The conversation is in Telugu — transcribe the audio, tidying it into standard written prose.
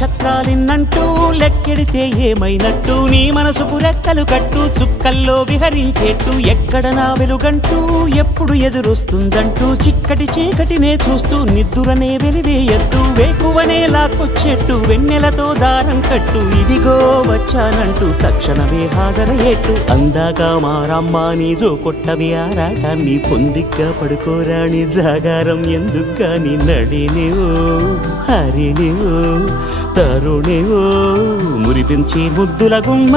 నక్షత్రాలిన్నంటూ లెక్కెడితే ఏమైనట్టు నీ మనసుకు రెక్కలు కట్టు చుక్కల్లో విహరించేట్టు ఎక్కడ నా వెలుగంటూ ఎప్పుడు ఎదురొస్తుందంటూ చిక్కటి చీకటినే చూస్తూ నిద్దురనే వెలివేయద్దు వేకువనే లాక్కొచ్చేట్టు వెన్నెలతో దారం కట్టు ఇదిగో వచ్చానంటూ తక్షణమే హాజరయ్యేట్టు అందాక మారమ్మ నీ జో కొట్టవి ఆరాటాన్ని పొందిగ్గా పడుకోరాని జాగారం ఎందుకుగాని నడినివో హరినివో తరుణివో మురిపించి ముద్దుల గుమ్మ